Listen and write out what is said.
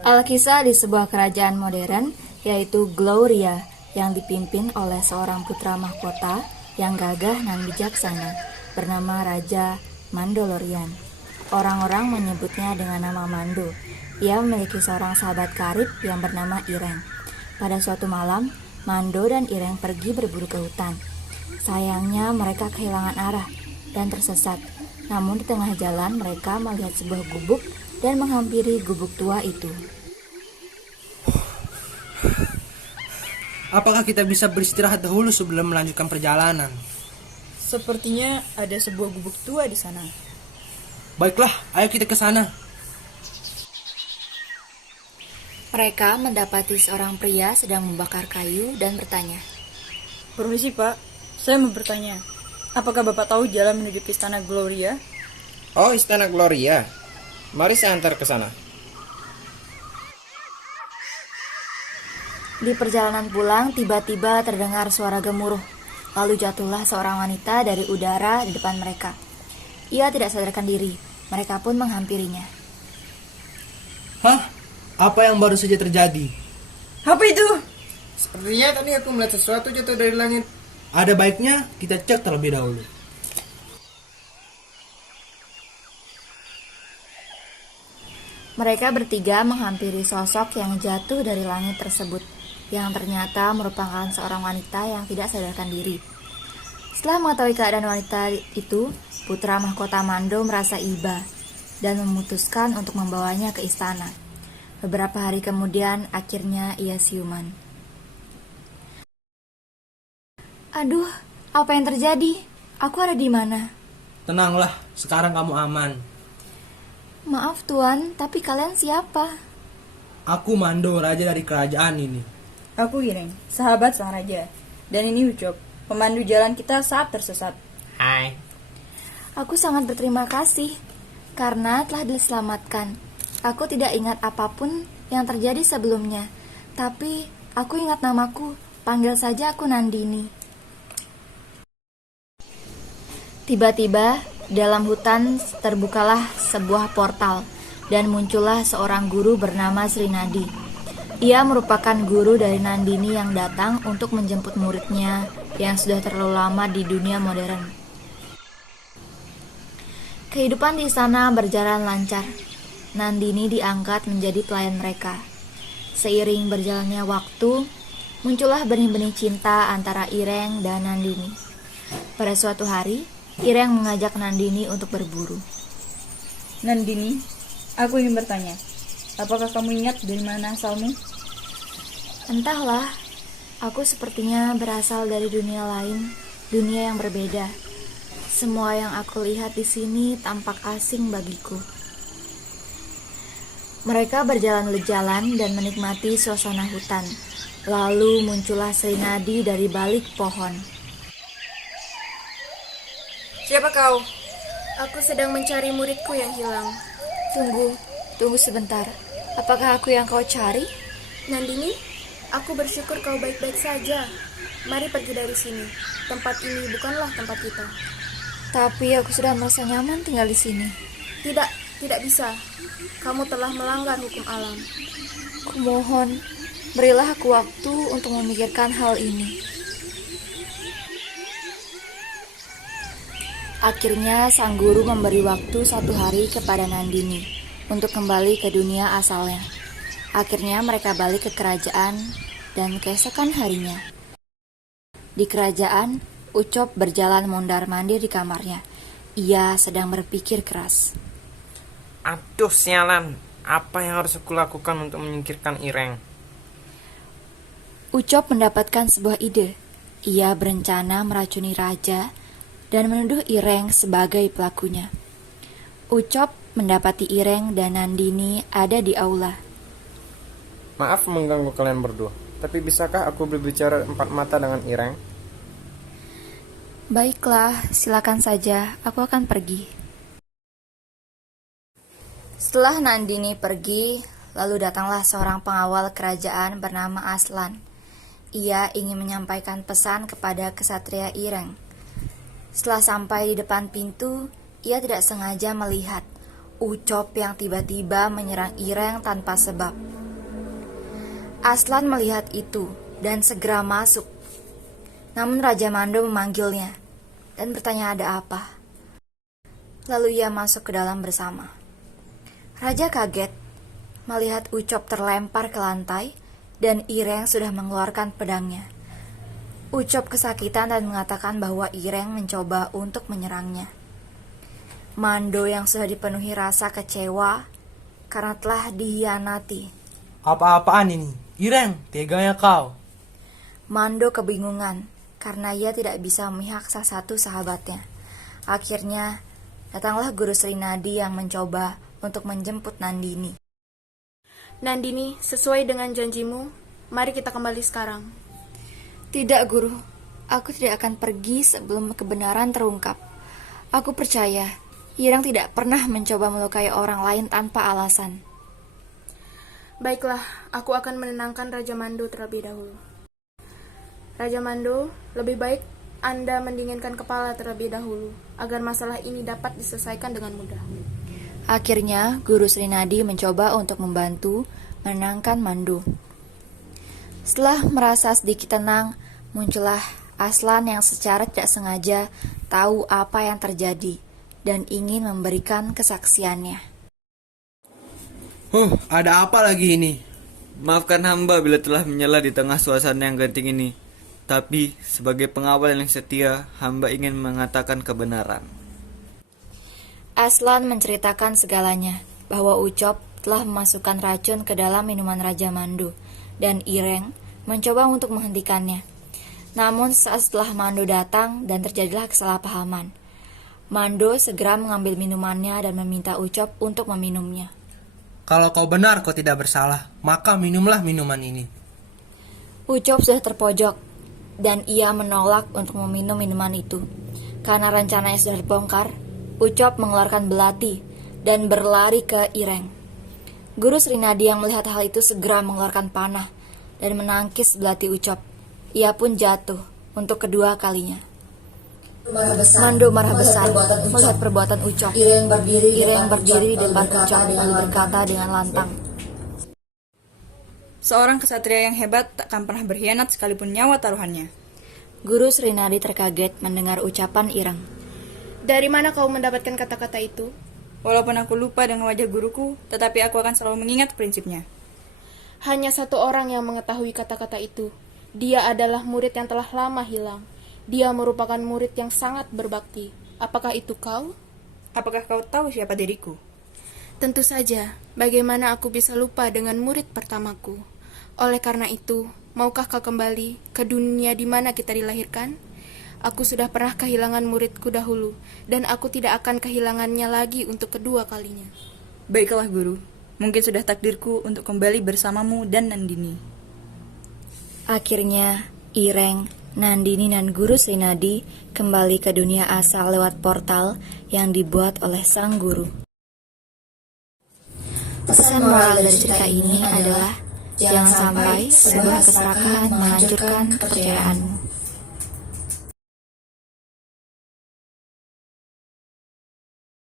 Alkisah di sebuah kerajaan modern, yaitu Gloria, yang dipimpin oleh seorang putra mahkota yang gagah dan bijaksana, bernama Raja Mandalorian. Orang-orang menyebutnya dengan nama Mando. Ia memiliki seorang sahabat karib yang bernama Ireng. Pada suatu malam, Mando dan Ireng pergi berburu ke hutan. Sayangnya mereka kehilangan arah dan tersesat. Namun di tengah jalan mereka melihat sebuah gubuk dan menghampiri gubuk tua itu. Apakah kita bisa beristirahat dahulu sebelum melanjutkan perjalanan? Sepertinya ada sebuah gubuk tua di sana. Baiklah, ayo kita ke sana. Mereka mendapati seorang pria sedang membakar kayu dan bertanya. Permisi Pak, saya mau bertanya. Apakah Bapak tahu jalan menuju ke Istana Gloria? Oh, Istana Gloria. Mari saya antar ke sana. Di perjalanan pulang, tiba-tiba terdengar suara gemuruh. Lalu jatuhlah seorang wanita dari udara di depan mereka. Ia tidak sadarkan diri. Mereka pun menghampirinya. Hah? Apa yang baru saja terjadi? Apa itu? Sepertinya tadi aku melihat sesuatu jatuh dari langit. Ada baiknya kita cek terlebih dahulu. Mereka bertiga menghampiri sosok yang jatuh dari langit tersebut, yang ternyata merupakan seorang wanita yang tidak sadarkan diri. Setelah mengetahui keadaan wanita itu, putra mahkota Mando merasa iba dan memutuskan untuk membawanya ke istana. Beberapa hari kemudian, akhirnya ia siuman. Aduh, apa yang terjadi? Aku ada di mana? Tenanglah, sekarang kamu aman. Maaf tuan, tapi kalian siapa? Aku Mando, raja dari kerajaan ini. Aku Ireng, sahabat sang raja. Dan ini Ucok, pemandu jalan kita saat tersesat. Hai. Aku sangat berterima kasih karena telah diselamatkan. Aku tidak ingat apapun yang terjadi sebelumnya, tapi aku ingat namaku. Panggil saja aku Nandini. Tiba-tiba, dalam hutan terbukalah sebuah portal dan muncullah seorang guru bernama Sri Nadi. Ia merupakan guru dari Nandini yang datang untuk menjemput muridnya yang sudah terlalu lama di dunia modern. Kehidupan di sana berjalan lancar. Nandini diangkat menjadi pelayan mereka. Seiring berjalannya waktu, muncullah benih-benih cinta antara Ireng dan Nandini. Pada suatu hari, Ireng mengajak Nandini untuk berburu. Nandini, aku ingin bertanya. Apakah kamu ingat dari mana asalmu? Entahlah, aku sepertinya berasal dari dunia lain, dunia yang berbeda. Semua yang aku lihat di sini tampak asing bagiku. Mereka berjalan-jalan dan menikmati suasana hutan. Lalu muncullah Sri Nadi dari balik pohon. Siapa kau? Aku sedang mencari muridku yang hilang. Tunggu sebentar. Apakah aku yang kau cari? Nandini, aku bersyukur kau baik-baik saja. Mari pergi dari sini. Tempat ini bukanlah tempat kita. Tapi aku sudah merasa nyaman tinggal di sini. Tidak bisa. Kamu telah melanggar hukum alam. Kumohon, berilah aku waktu untuk memikirkan hal ini. Akhirnya sang guru memberi waktu 1 hari kepada Nandini untuk kembali ke dunia asalnya. Akhirnya mereka balik ke kerajaan dan keesokan harinya. Di kerajaan, Ucop berjalan mondar-mandir di kamarnya. Ia sedang berpikir keras. Aduh, sialan. Apa yang harus aku lakukan untuk menyingkirkan Ireng? Ucop mendapatkan sebuah ide. Ia berencana meracuni raja dan menuduh Ireng sebagai pelakunya. Ucop mendapati Ireng dan Nandini ada di aula. Maaf mengganggu kalian berdua, tapi bisakah aku berbicara 4 mata dengan Ireng? Baiklah, silakan saja, aku akan pergi. Setelah Nandini pergi, lalu datanglah seorang pengawal kerajaan bernama Aslan. Ia ingin menyampaikan pesan kepada kesatria Ireng. Setelah sampai di depan pintu, ia tidak sengaja melihat Ucop yang tiba-tiba menyerang Ireng tanpa sebab. Aslan melihat itu dan segera masuk. Namun Raja Mando memanggilnya dan bertanya ada apa. Lalu ia masuk ke dalam bersama. Raja kaget melihat Ucop terlempar ke lantai dan Ireng sudah mengeluarkan pedangnya. Ucop kesakitan dan mengatakan bahwa Ireng mencoba untuk menyerangnya. Mando yang sudah dipenuhi rasa kecewa karena telah dihianati. Apa-apaan ini? Ireng, teganya kau. Mando kebingungan karena ia tidak bisa memihak salah satu sahabatnya. Akhirnya, datanglah Guru Srinadi yang mencoba untuk menjemput Nandini. Nandini, sesuai dengan janjimu, mari kita kembali sekarang. Tidak, Guru. Aku tidak akan pergi sebelum kebenaran terungkap. Aku percaya, Ireng tidak pernah mencoba melukai orang lain tanpa alasan. Baiklah, aku akan menenangkan Raja Mando terlebih dahulu. Raja Mando, lebih baik Anda mendinginkan kepala terlebih dahulu, agar masalah ini dapat diselesaikan dengan mudah. Akhirnya, Guru Srinadi mencoba untuk membantu menenangkan Mando. Setelah merasa sedikit tenang, muncullah Aslan yang secara tidak sengaja tahu apa yang terjadi dan ingin memberikan kesaksiannya. Ada apa lagi ini? Maafkan hamba bila telah menyela di tengah suasana yang genting ini. Tapi, sebagai pengawal yang setia, hamba ingin mengatakan kebenaran. Aslan menceritakan segalanya, bahwa Ucop telah memasukkan racun ke dalam minuman Raja Mando, dan Ireng mencoba untuk menghentikannya. Namun saat setelah Mando datang dan terjadilah kesalahpahaman, Mando segera mengambil minumannya dan meminta Ucop untuk meminumnya. Kalau kau benar kau tidak bersalah, maka minumlah minuman ini. Ucop sudah terpojok, dan ia menolak untuk meminum minuman itu. Karena rencananya sudah terbongkar, Ucop mengeluarkan belati dan berlari ke Ireng. Guru Srinadi yang melihat hal itu segera mengeluarkan panah dan menangkis belati Ucop. Ia pun jatuh untuk kedua kalinya. Mando marah besar melihat perbuatan Ucop. Ireng berdiri di depan Ucop lalu berkata dengan lantang, Seorang kesatria yang hebat takkan pernah berkhianat sekalipun nyawa taruhannya. Guru Srinadi terkaget mendengar ucapan Ireng. Dari mana kau mendapatkan kata-kata itu? Walaupun aku lupa dengan wajah guruku, tetapi aku akan selalu mengingat prinsipnya. Hanya satu orang yang mengetahui kata-kata itu. Dia adalah murid yang telah lama hilang. Dia merupakan murid yang sangat berbakti. Apakah itu kau? Apakah kau tahu siapa diriku? Tentu saja. Bagaimana aku bisa lupa dengan murid pertamaku? Oleh karena itu, maukah kau kembali ke dunia di mana kita dilahirkan? Aku sudah pernah kehilangan muridku dahulu, dan aku tidak akan kehilangannya lagi untuk kedua kalinya. Baiklah guru, mungkin sudah takdirku untuk kembali bersamamu dan Nandini. Akhirnya, Ireng, Nandini dan Guru Srinadi kembali ke dunia asal lewat portal yang dibuat oleh sang guru. Pesan moral dari cerita ini adalah jangan sampai sebuah keserakahan menghancurkan kepercayaanmu.